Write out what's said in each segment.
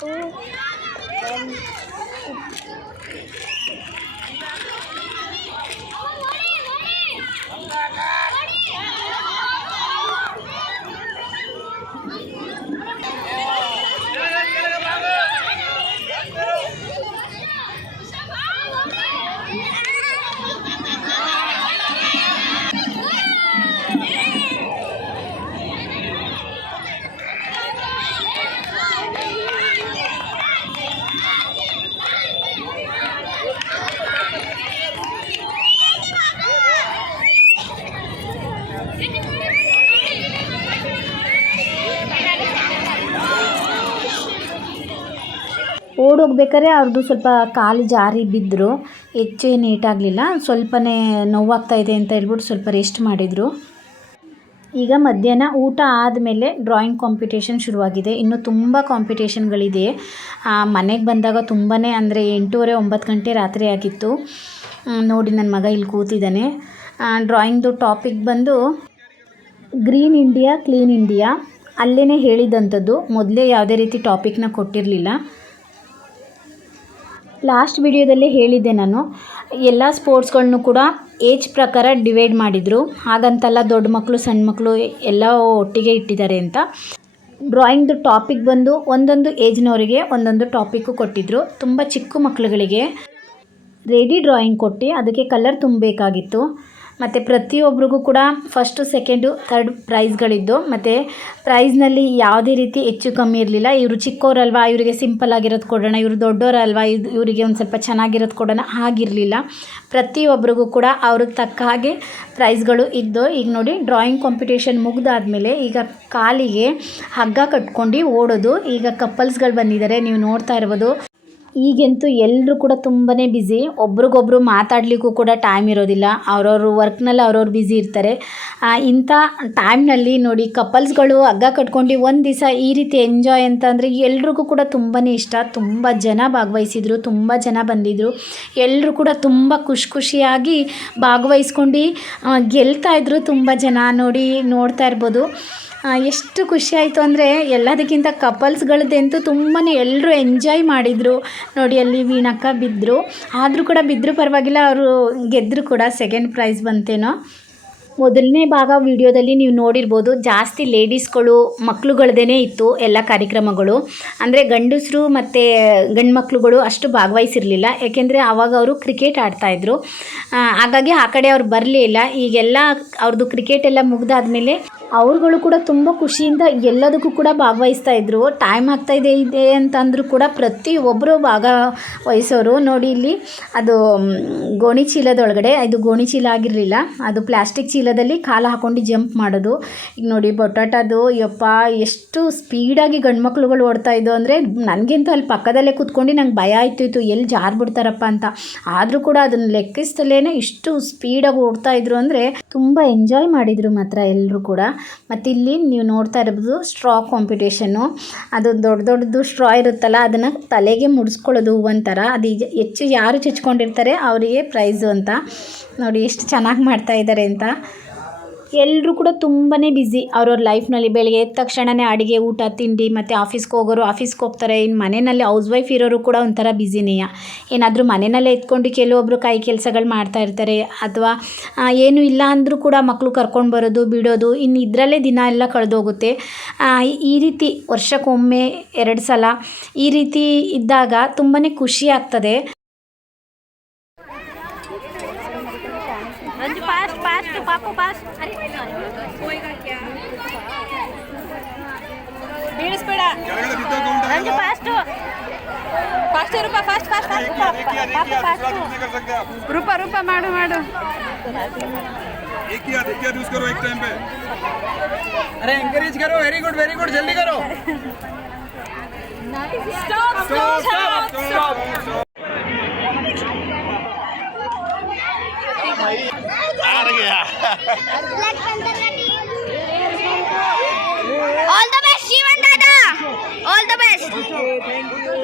Oh, one ಹೋಗ್ಬೇಕಾದ್ರೆ ಅವ್ರದ್ದು ಸ್ವಲ್ಪ ಕಾಲು ಜಾರಿ ಬಿದ್ದರು. ಹೆಚ್ಚು ನೀಟಾಗಲಿಲ್ಲ. ಸ್ವಲ್ಪನೇ ನೋವಾಗ್ತಾ ಇದೆ ಅಂತ ಹೇಳ್ಬಿಟ್ಟು ಸ್ವಲ್ಪ ರೆಸ್ಟ್ ಮಾಡಿದರು. ಈಗ ಮಧ್ಯಾಹ್ನ ಊಟ ಆದಮೇಲೆ ಡ್ರಾಯಿಂಗ್ ಕಾಂಪಿಟೇಷನ್ ಶುರುವಾಗಿದೆ. ಇನ್ನು ತುಂಬ ಕಾಂಪಿಟೇಷನ್ಗಳಿದೆ ಮನೆಗೆ ಬಂದಾಗ ತುಂಬಾ ಅಂದರೆ ಎಂಟೂವರೆ, ಒಂಬತ್ತು ಗಂಟೆ ರಾತ್ರಿ ಆಗಿತ್ತು. ನೋಡಿ ನನ್ನ ಮಗ ಇಲ್ಲಿ ಕೂತಿದ್ದಾನೆ. ಡ್ರಾಯಿಂಗ್ದು ಟಾಪಿಕ್ ಬಂದು ಗ್ರೀನ್ ಇಂಡಿಯಾ ಕ್ಲೀನ್ ಇಂಡಿಯಾ ಅಲ್ಲೇ ಹೇಳಿದಂಥದ್ದು. ಮೊದಲೇ ಯಾವುದೇ ರೀತಿ ಟಾಪಿಕ್ನ ಕೊಟ್ಟಿರಲಿಲ್ಲ. ಲಾಸ್ಟ್ ವಿಡಿಯೋದಲ್ಲಿ ಹೇಳಿದ್ದೆ ನಾನು. ಎಲ್ಲ ಸ್ಪೋರ್ಟ್ಸ್ಗಳನ್ನು ಕೂಡ ಏಜ್ ಪ್ರಕಾರ ಡಿವೈಡ್ ಮಾಡಿದರು. ಹಾಗಂತಲ್ಲ ದೊಡ್ಡ ಮಕ್ಕಳು ಸಣ್ಣ ಮಕ್ಕಳು ಎಲ್ಲ ಒಟ್ಟಿಗೆ ಇಟ್ಟಿದ್ದಾರೆ ಅಂತ. ಡ್ರಾಯಿಂಗ್ದು ಟಾಪಿಕ್ ಬಂದು ಒಂದೊಂದು ಏಜ್ನವರಿಗೆ ಒಂದೊಂದು ಟಾಪಿಕ್ಕು ಕೊಟ್ಟಿದ್ದರು ತುಂಬ ಚಿಕ್ಕ ಮಕ್ಕಳುಗಳಿಗೆ ರೆಡಿ ಡ್ರಾಯಿಂಗ್ ಕೊಟ್ಟು ಅದಕ್ಕೆ ಕಲರ್ ತುಂಬಬೇಕಾಗಿತ್ತು. ಮತ್ತು ಪ್ರತಿಯೊಬ್ಬರಿಗೂ ಕೂಡ ಫಸ್ಟು ಸೆಕೆಂಡು ಥರ್ಡ್ ಪ್ರೈಸ್ಗಳಿದ್ದು ಮತ್ತು ಪ್ರೈಸ್ನಲ್ಲಿ ಯಾವುದೇ ರೀತಿ ಹೆಚ್ಚು ಕಮ್ಮಿ ಇರಲಿಲ್ಲ. ಇವರು ಚಿಕ್ಕವರಲ್ವಾ ಇವರಿಗೆ ಸಿಂಪಲ್ ಆಗಿರೋದು ಕೊಡೋಣ, ಇವರು ದೊಡ್ಡವರಲ್ವಾ ಇದು ಇವರಿಗೆ ಒಂದು ಸ್ವಲ್ಪ ಚೆನ್ನಾಗಿರೋದು ಕೊಡೋಣ ಆಗಿರಲಿಲ್ಲ ಪ್ರತಿಯೊಬ್ಬರಿಗೂ ಕೂಡ ಅವ್ರಿಗೆ ತಕ್ಕ ಹಾಗೆ ಪ್ರೈಸ್ಗಳು ಇದ್ದು, ಈಗ ನೋಡಿ ಡ್ರಾಯಿಂಗ್ ಕಾಂಪಿಟೇಷನ್ ಮುಗ್ದಾದ್ಮೇಲೆ ಈಗ ಕಾಲಿಗೆ ಹಗ್ಗ ಕಟ್ಕೊಂಡು ಓಡೋದು. ಈಗ ಕಪಲ್ಸ್ಗಳು ಬಂದಿದ್ದಾರೆ, ನೀವು ನೋಡ್ತಾ ಇರ್ಬೋದು. ಈಗಂತೂ ಎಲ್ಲರೂ ಕೂಡ ತುಂಬಾ ಬ್ಯುಸಿ ಒಬ್ರಿಗೊಬ್ರು ಮಾತಾಡಲಿಕ್ಕೂ ಕೂಡ ಟೈಮ್ ಇರೋದಿಲ್ಲ. ಅವ್ರವ್ರ ವರ್ಕ್ನಲ್ಲಿ ಅವ್ರವ್ರು ಬ್ಯುಸಿ ಇರ್ತಾರೆ. ಇಂಥ ಟೈಮ್ನಲ್ಲಿ ನೋಡಿ ಕಪಲ್ಸ್ಗಳು ಹಗ್ಗ ಕಟ್ಕೊಂಡು ಒಂದು ದಿವಸ ಈ ರೀತಿ ಎಂಜಾಯ್ ಅಂತ ಅಂದರೆ ಎಲ್ರಿಗೂ ಕೂಡ ತುಂಬಾ ಇಷ್ಟ. ತುಂಬ ಜನ ಭಾಗವಹಿಸಿದರು, ತುಂಬ ಜನ ಬಂದಿದ್ದರು ಎಲ್ಲರೂ ಕೂಡ ತುಂಬ ಖುಷಿ ಖುಷಿಯಾಗಿ ಭಾಗವಹಿಸ್ಕೊಂಡು ಗೆಲ್ತಾಯಿದ್ರು ತುಂಬ ಜನ. ನೋಡಿ, ನೋಡ್ತಾ ಇರ್ಬೋದು. ಎಷ್ಟು ಖುಷಿ ಆಯಿತು ಅಂದರೆ ಎಲ್ಲದಕ್ಕಿಂತ ಕಪಲ್ಸ್ಗಳದ್ದಂತೂ ತುಂಬಾ ಎಲ್ಲರೂ ಎಂಜಾಯ್ ಮಾಡಿದರು. ನೋಡಿ, ಅಲ್ಲಿ ವೀಣಕ್ಕ ಬಿದ್ದರು ಆದರೂ ಕೂಡ ಬಿದ್ದರೂ ಪರವಾಗಿಲ್ಲ, ಅವರು ಗೆದ್ದರು ಕೂಡ ಸೆಕೆಂಡ್ ಪ್ರೈಸ್ ಬಂತೇನೋ. ಮೊದಲನೇ ಭಾಗ ವಿಡಿಯೋದಲ್ಲಿ ನೀವು ನೋಡಿರ್ಬೋದು, ಜಾಸ್ತಿ ಲೇಡೀಸ್ಗಳು ಮಕ್ಳುಗಳದೇ ಇತ್ತು ಎಲ್ಲ ಕಾರ್ಯಕ್ರಮಗಳು. ಅಂದರೆ ಗಂಡಸರು ಮತ್ತು ಗಂಡು ಮಕ್ಕಳುಗಳು ಅಷ್ಟು ಭಾಗವಹಿಸಿರಲಿಲ್ಲ. ಯಾಕೆಂದರೆ ಆವಾಗ ಅವರು ಕ್ರಿಕೆಟ್ ಆಡ್ತಾಯಿದ್ರು ಹಾಗಾಗಿ ಆ ಕಡೆ ಅವ್ರು ಬರಲಿಲ್ಲ ಈಗೆಲ್ಲ ಅವ್ರದ್ದು ಕ್ರಿಕೆಟ್ ಎಲ್ಲ ಮುಗ್ದಾದ್ಮೇಲೆ ಅವ್ರುಗಳು ಕೂಡ ತುಂಬ ಖುಷಿಯಿಂದ ಎಲ್ಲದಕ್ಕೂ ಕೂಡ ಭಾಗವಹಿಸ್ತಾ ಇದ್ರು. ಟೈಮ್ ಆಗ್ತಾ ಇದೆ ಇದೆ ಅಂತಂದರೂ ಕೂಡ ಪ್ರತಿಯೊಬ್ಬರು ಭಾಗವಹಿಸೋರು. ನೋಡಿ ಇಲ್ಲಿ ಅದು ಗೋಣಿ ಚೀಲದೊಳಗಡೆ, ಇದು ಗೋಣಿ ಚೀಲ ಆಗಿರಲಿಲ್ಲ. ಅದು ಪ್ಲಾಸ್ಟಿಕ್ ಚೀಲದಲ್ಲಿ ಕಾಲು ಹಾಕೊಂಡು ಜಂಪ್ ಮಾಡೋದು. ಈಗ ನೋಡಿ ಬೊಟಾಟದು, ಯಪ್ಪ, ಎಷ್ಟು ಸ್ಪೀಡಾಗಿ ಗಂಡು ಮಕ್ಳುಗಳು ಓಡ್ತಾ ಇದ್ದು ಅಂದರೆ ನನಗಂತೂ ಅಲ್ಲಿ ಪಕ್ಕದಲ್ಲೇ ಕೂತ್ಕೊಂಡು ನಂಗೆ ಭಯ ಆಯ್ತಿತ್ತು ಎಲ್ಲಿ ಜಾರ್ಬಿಡ್ತಾರಪ್ಪ ಅಂತ. ಆದರೂ ಕೂಡ ಅದನ್ನು ಲೆಕ್ಕಿಸ್ತಲೇ ಇಷ್ಟು ಸ್ಪೀಡಾಗಿ ಓಡ್ತಾ ಇದ್ರು ಅಂದರೆ ತುಂಬ ಎಂಜಾಯ್ ಮಾಡಿದರು ಮಾತ್ರ ಎಲ್ಲರೂ ಕೂಡ. ಮತ್ತು ಇಲ್ಲಿ ನೀವು ನೋಡ್ತಾ ಇರ್ಬೋದು ಸ್ಟ್ರಾ ಕಾಂಪಿಟೇಷನ್ನು ಅದು ದೊಡ್ಡ ದೊಡ್ಡದು ಸ್ಟ್ರಾ ಇರುತ್ತಲ್ಲ, ಅದನ್ನು ತಲೆಗೆ ಮುಡಿಸ್ಕೊಳ್ಳೋದು ಒಂಥರ. ಅದು ಹೆಚ್ಚು ಯಾರು ಚುಚ್ಕೊಂಡಿರ್ತಾರೆ, ಅವರಿಗೆ ಪ್ರೈಸು ಅಂತ. ನೋಡಿ ಎಷ್ಟು ಚೆನ್ನಾಗಿ ಮಾಡ್ತಾ ಇದ್ದಾರೆ ಅಂತ. ಎಲ್ಲರೂ ಕೂಡ ತುಂಬಾ ಬ್ಯುಸಿ ಅವ್ರವ್ರ ಲೈಫ್ನಲ್ಲಿ ಬೆಳಗ್ಗೆ ಎದ್ದ ತಕ್ಷಣವೇ ಅಡುಗೆ, ಊಟ, ತಿಂಡಿ ಮತ್ತು ಆಫೀಸ್ಗೆ ಹೋಗೋರು ಆಫೀಸ್ಗೆ ಹೋಗ್ತಾರೆ. ಇನ್ನು ಮನೆಯಲ್ಲಿ ಹೌಸ್ ವೈಫ್ ಇರೋರು ಕೂಡ ಒಂಥರ ಬ್ಯುಸಿನೆಯ ಏನಾದರೂ ಮನೆಯಲ್ಲೇ ಎತ್ಕೊಂಡು ಕೆಲವೊಬ್ಬರು ಕೈ ಕೆಲಸಗಳು ಮಾಡ್ತಾ ಇರ್ತಾರೆ. ಅಥವಾ ಏನು ಇಲ್ಲ ಅಂದರೂ ಕೂಡ ಮಕ್ಕಳು ಕರ್ಕೊಂಡು ಬರೋದು, ಬಿಡೋದು ಇನ್ನು ಇದರಲ್ಲೇ ದಿನ ಎಲ್ಲ ಕಳೆದೋಗುತ್ತೆ. ಈ ರೀತಿ ವರ್ಷಕ್ಕೊಮ್ಮೆ, ಎರಡು ಸಲ ಈ ರೀತಿ ಇದ್ದಾಗ ತುಂಬಾ ಖುಷಿ ಆಗ್ತದೆ. ಫಾಸ್ಟ್ ಪಾಪು fast ಬೀಳಿಸ್ಬೇಡ Ranju fast fast Roopa fast fast fast ಪಾಪು ಫಾಸ್ಟ್ ರೂಪ ರೂಪ ಮಾಡು ಮಾಡು एक ही हाथ एक ही हाथ यूज करो एक टाइम पे अरे एंकरेज करो वेरी गुड वेरी गुड जल्दी करो ಸ್ಟಾಪ್ हार गया ऑल द बेस्ट जीवन दादा ऑल द बेस्ट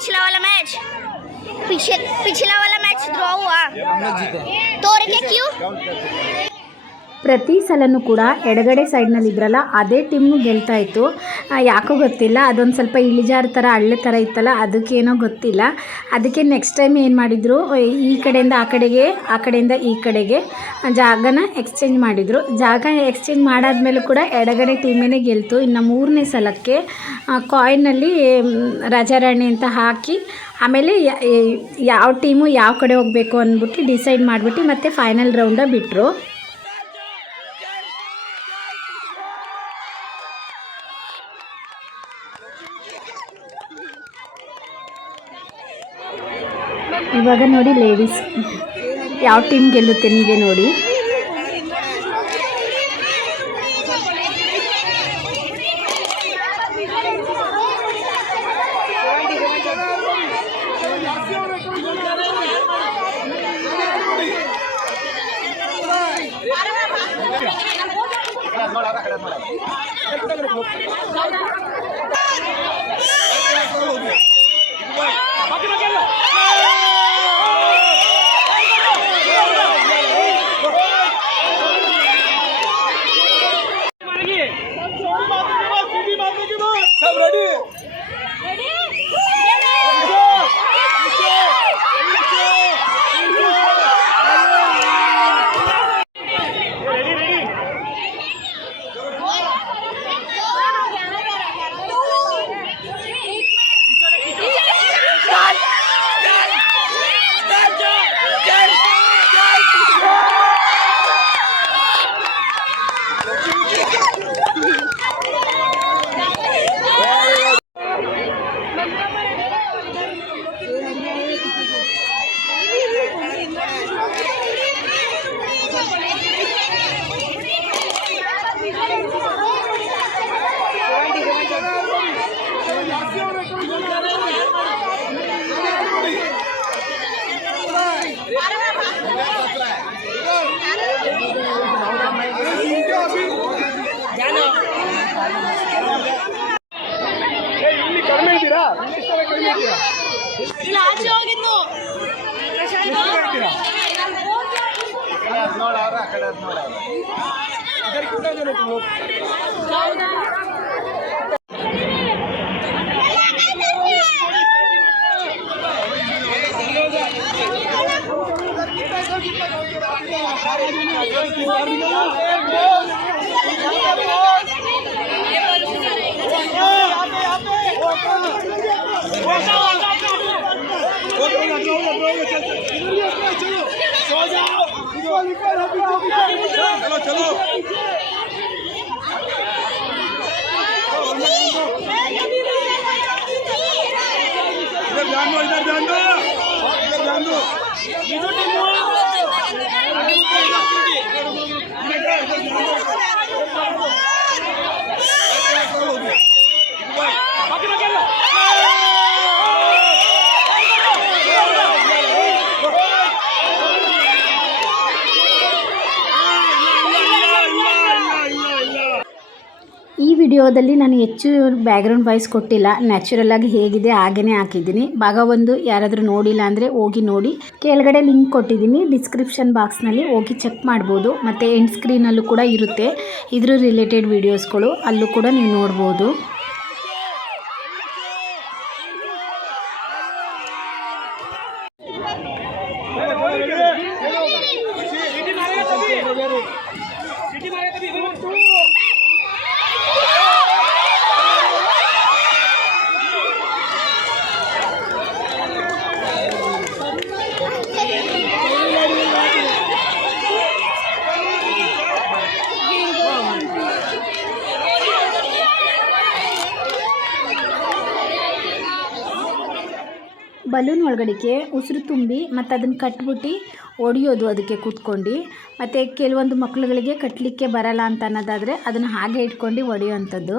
पिछला वाला मैच? पिछला वाला मैच ड्रॉ हुआ। तो और क्या क्यों? ಪ್ರತಿ ಸಲನೂ ಕೂಡ ಎಡಗಡೆ ಸೈಡ್ನಲ್ಲಿ ಇದ್ರಲ್ಲ, ಅದೇ ಟೀಮ್ನು ಗೆಲ್ತಾ ಇತ್ತು. ಯಾಕೋ ಗೊತ್ತಿಲ್ಲ, ಅದೊಂದು ಸ್ವಲ್ಪ ಇಳಿಜಾರು ಥರ ಹಳ್ಳೆ ಥರ ಇತ್ತಲ್ಲ, ಅದಕ್ಕೇನೋ ಗೊತ್ತಿಲ್ಲ. ಅದಕ್ಕೆ ನೆಕ್ಸ್ಟ್ ಟೈಮ್ ಏನು ಮಾಡಿದರು ಈ ಕಡೆಯಿಂದ ಆ ಕಡೆಗೆ, ಆ ಕಡೆಯಿಂದ ಈ ಕಡೆಗೆ ಜಾಗನ ಎಕ್ಸ್ಚೇಂಜ್ ಮಾಡಿದರು. ಜಾಗ ಎಕ್ಸ್ಚೇಂಜ್ ಮಾಡಾದ್ಮೇಲೂ ಕೂಡ ಎಡಗಡೆ ಟೀಮೇನೆ ಗೆಲ್ತು. ಇನ್ನು ಮೂರನೇ ಸಲಕ್ಕೆ ಕಾಯಿನಲ್ಲಿ ರಾಜಾರಾಣಿ ಅಂತ ಹಾಕಿ, ಆಮೇಲೆ ಯಾವ ಟೀಮು ಯಾವ ಕಡೆ ಹೋಗಬೇಕು ಅಂದ್ಬಿಟ್ಟು ಡಿಸೈಡ್ ಮಾಡಿಬಿಟ್ಟು ಮತ್ತೆ ಫೈನಲ್ ರೌಂಡ ಬಿಟ್ಟರು ಇವಾಗ ನೋಡಿ ಲೇಡೀಸ್ ಯಾವ ಟೀಮ್ ಗೆಲ್ಲುತ್ತೆ ನೀವೇ ನೋಡಿ. कलर थोड़ा इधर क्यों ना जाने तुम लोग Soldier! चलो चलो इधर ध्यान दो इधर ध्यान दो इधर ध्यान दो ವಿಡಿಯೋದಲ್ಲಿ ನಾನು ಹೆಚ್ಚು ಬ್ಯಾಕ್ಗ್ರೌಂಡ್ ವಾಯ್ಸ್ ಕೊಟ್ಟಿಲ್ಲ. ನ್ಯಾಚುರಲ್ ಆಗಿ ಹೇಗಿದೆ ಹಾಗೇ ಹಾಕಿದ್ದೀನಿ. ಭಾಗ ಒಂದು, ಯಾರಾದರೂ ನೋಡಿಲ್ಲ ಅಂದರೆ ಹೋಗಿ ನೋಡಿ. ಕೆಳಗಡೆ ಲಿಂಕ್ ಕೊಟ್ಟಿದ್ದೀನಿ. ಡಿಸ್ಕ್ರಿಪ್ಷನ್ ಬಾಕ್ಸ್ನಲ್ಲಿ ಹೋಗಿ ಚೆಕ್ ಮಾಡ್ಬೋದು. ಮತ್ತು ಎಂಡ್ ಸ್ಕ್ರೀನಲ್ಲೂ ಕೂಡ ಇರುತ್ತೆ. ಇದ್ರ ರಿಲೇಟೆಡ್ ವಿಡಿಯೋಸ್ಗಳು ಅಲ್ಲೂ ಕೂಡ ನೀವು ನೋಡ್ಬೋದು. ಬಲೂನ್ ಒಳಗಡೆಗೆ ಉಸಿರು ತುಂಬಿ ಮತ್ತು ಅದನ್ನು ಕಟ್ಬಿಟ್ಟು ಒಡೆಯೋದು ಅದಕ್ಕೆ ಕೂತ್ಕೊಂಡು. ಮತ್ತು ಕೆಲವೊಂದು ಮಕ್ಳುಗಳಿಗೆ ಕಟ್ಟಲಿಕ್ಕೆ ಬರಲ್ಲ ಅಂತ ಅನ್ನೋದಾದರೆ ಅದನ್ನು ಹಾಗೆ ಇಟ್ಕೊಂಡು ಹೊಡೆಯೋವಂಥದ್ದು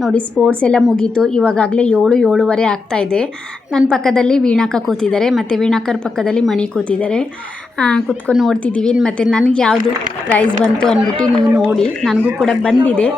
ನೋಡಿ ಸ್ಪೋರ್ಟ್ಸ್ ಎಲ್ಲ ಮುಗೀತು. ಇವಾಗಲೇ ಏಳು, ಏಳುವರೆ ಆಗ್ತಾ ಇದೆ. ನನ್ನ ಪಕ್ಕದಲ್ಲಿ ವೀಣಾಕ ಕೂತಿದ್ದಾರೆ, ಮತ್ತು ವೀಣಾಕರ ಪಕ್ಕದಲ್ಲಿ ಮಣಿ ಕೂತಿದ್ದಾರೆ. ಕುತ್ಕೊಂಡು ನೋಡ್ತಿದ್ದೀವಿ. ಮತ್ತು ನನಗೆ ಯಾವುದು ಪ್ರೈಸ್ ಬಂತು ಅಂದ್ಬಿಟ್ಟು ನೀವು ನೋಡಿ, ನನಗೂ ಕೂಡ ಬಂದಿದೆ.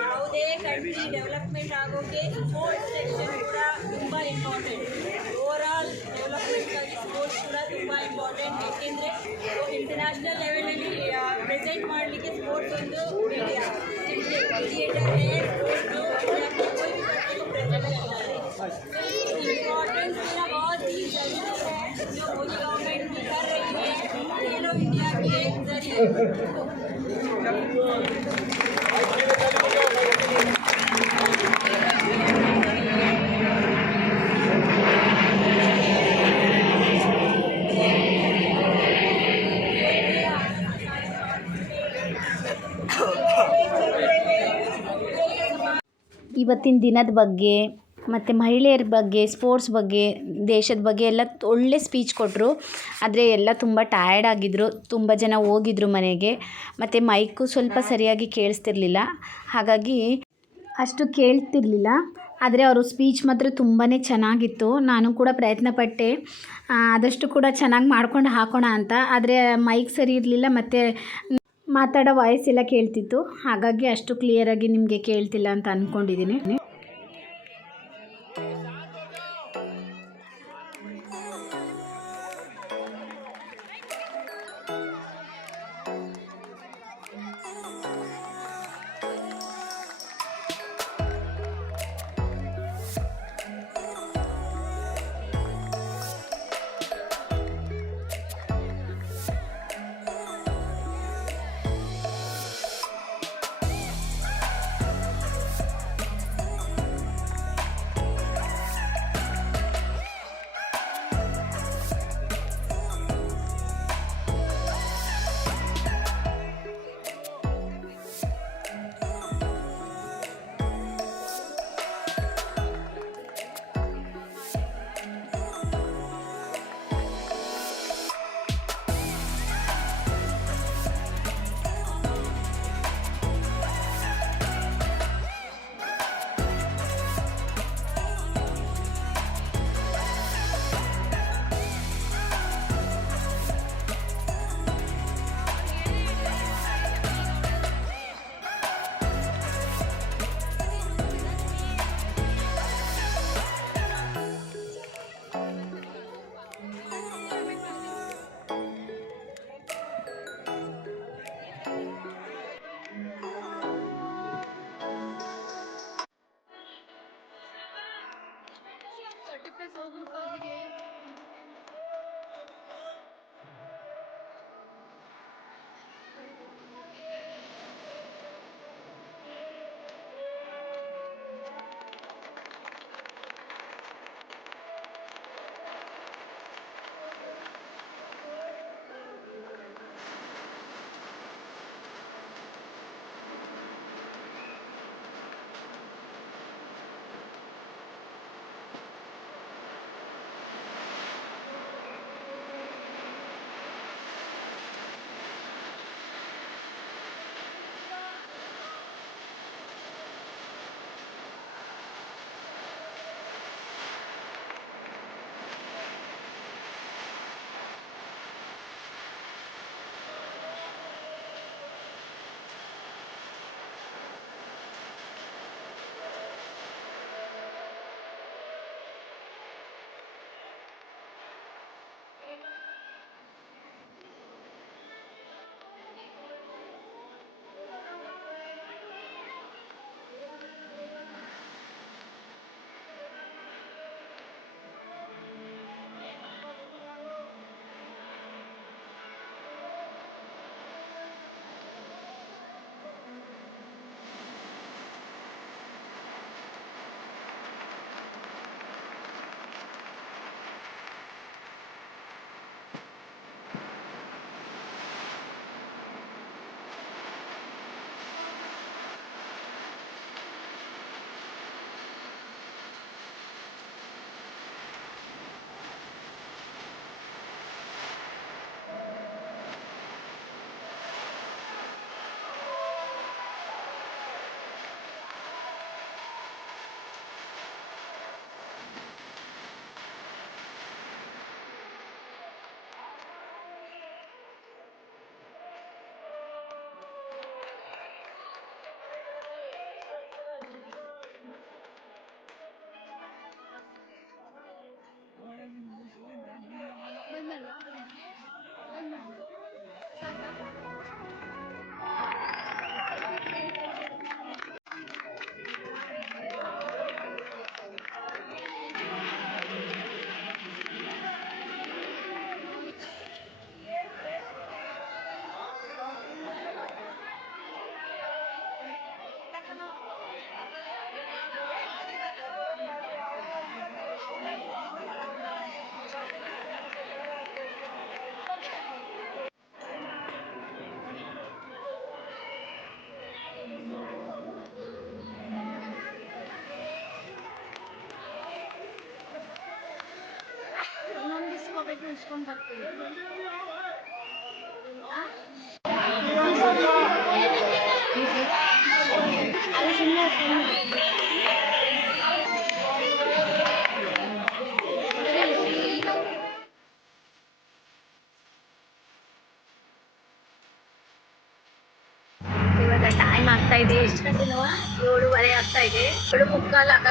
ಯಾವುದೇ ಕಂಟ್ರಿ ಡೆವಲಪ್ಮೆಂಟ್ ಆಗೋಕ್ಕೆ ಸ್ಪೋರ್ಟ್ಸ್ ಸೆಕ್ಷನ್ ಕೂಡ ತುಂಬ ಇಂಪಾರ್ಟೆಂಟ್ ಓವರ್ ಆಲ್ ಡೆವಲಪ್ಮೆಂಟ್ಗಾಗಿ ಸ್ಪೋರ್ಟ್ಸ್ ಕೂಡ ತುಂಬ ಇಂಪಾರ್ಟೆಂಟ್ ಏಕೆಂದರೆ ಇಂಟರ್ನ್ಯಾಷನಲ್ ಲೆವೆಲಲ್ಲಿ ಪ್ರೆಸೆಂಟ್ ಮಾಡಲಿಕ್ಕೆ ಸ್ಪೋರ್ಟ್ಸ್ ಒಂದು ಮೀಡಿಯಾ ಮೀಡಿಯೇಟರ್ है कोई भी कंट्री को प्रेजेंट करना है इम्पोर्टेंस मेरा बहुत ही ज़रूरी है जो मोदी गवर्नमेंट भी कर रही है खेलो इंडिया के जरिए ಇವತ್ತಿನ ದಿನದ ಬಗ್ಗೆ ಮತ್ತು ಮಹಿಳೆಯರ ಬಗ್ಗೆ ಸ್ಪೋರ್ಟ್ಸ್ ಬಗ್ಗೆ ದೇಶದ ಬಗ್ಗೆ ಎಲ್ಲ ಒಳ್ಳೆ ಸ್ಪೀಚ್ ಕೊಟ್ಟರು ಆದರೆ ಎಲ್ಲ ತುಂಬ ಟಯರ್ಡ್ ಆಗಿದ್ದರು ತುಂಬ ಜನ ಹೋಗಿದ್ರು ಮನೆಗೆ. ಮತ್ತು ಮೈಕು ಸ್ವಲ್ಪ ಸರಿಯಾಗಿ ಕೇಳಿಸ್ತಿರ್ಲಿಲ್ಲ. ಹಾಗಾಗಿ ಅಷ್ಟು ಕೇಳ್ತಿರ್ಲಿಲ್ಲ. ಆದರೆ ಅವರು ಸ್ಪೀಚ್ ಮಾತ್ರ ತುಂಬಾ ಚೆನ್ನಾಗಿತ್ತು. ನಾನು ಕೂಡ ಪ್ರಯತ್ನ ಪಟ್ಟೆ. ಆ, ಆದಷ್ಟು ಕೂಡ ಚೆನ್ನಾಗಿ ಮಾಡ್ಕೊಂಡು ಹಾಕೋಣ ಅಂತ. ಆದರೆ ಮೈಕ್ ಸರಿ ಇರಲಿಲ್ಲ. ಮತ್ತು ಮಾತಾಡೋ ವಾಯ್ಸ್ ಎಲ್ಲ ಕೇಳ್ತಿತ್ತು. ಹಾಗಾಗಿ ಅಷ್ಟು ಕ್ಲಿಯರಾಗಿ ನಿಮಗೆ ಕೇಳ್ತಿಲ್ಲ ಅಂತ ಅಂದ್ಕೊಂಡಿದ್ದೀನಿ 仕込んだっていう。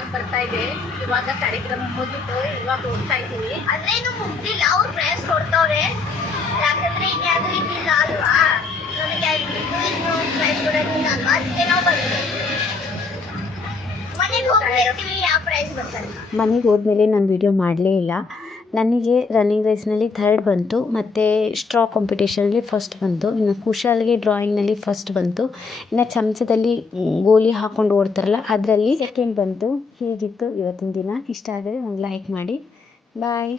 ಬರ್ತಾ ಇದೆ. ಇವಾಗ ಕಾರ್ಯಕ್ರಮ ಮುಗಿತು. ಇವಾಗ ಹೋಗ್ತಾ ಇದ್ದೀವಿ. ಅಂದ್ರೆ ಇನ್ನು ಮುಗ್ದಿಲ್ಲ. ಅವ್ರು ಪ್ರೈಸ್ ಕೊಡ್ತವ್ರೆ. ಯಾಕಂದ್ರೆ ಇನ್ಯಾದ್ರೂ ಇದ್ದಿಲ್ಲ ಅಲ್ವಾ? ನನಗೆ ಇನ್ನು ಇನ್ನು ಪ್ರೈಸ್ ಕೊಡೋದಿಲ್ಲ ಅಲ್ವಾ? ಅದಕ್ಕೆ ನಾವು ಬರ್ತೀವಿ ಮನೆಗೆ ಹೋಗ್ತಿರ್ತೀವಿ. ಯಾವ ಪ್ರೈಸ್ ಬರ್ತಾರೆ? ಮನೆಗೆ ಹೋದ್ಮೇಲೆ ನಾನು ವಿಡಿಯೋ ಮಾಡಲೇ ಇಲ್ಲ. ನನಗೆ ರನ್ನಿಂಗ್ ರೇಸ್ನಲ್ಲಿ ಥರ್ಡ್ ಬಂತು, ಮತ್ತು ಸ್ಟ್ರಾ ಕಾಂಪಿಟೇಷನಲ್ಲಿ ಫಸ್ಟ್ ಬಂತು. ಇನ್ನು ಕುಶಾಲ್ಗೆ ಡ್ರಾಯಿಂಗ್ನಲ್ಲಿ ಫಸ್ಟ್ ಬಂತು. ಇನ್ನು ಚಮಚದಲ್ಲಿ ಗೋಲಿ ಹಾಕ್ಕೊಂಡು ಓಡ್ತಾರಲ್ಲ, ಅದರಲ್ಲಿ ಸೆಕೆಂಡ್ ಬಂತು. ಹೀಗಿತ್ತು ಇವತ್ತಿನ ದಿನ. ಇಷ್ಟ ಆದರೆ ಒಂದು ಲೈಕ್ ಮಾಡಿ. ಬಾಯ್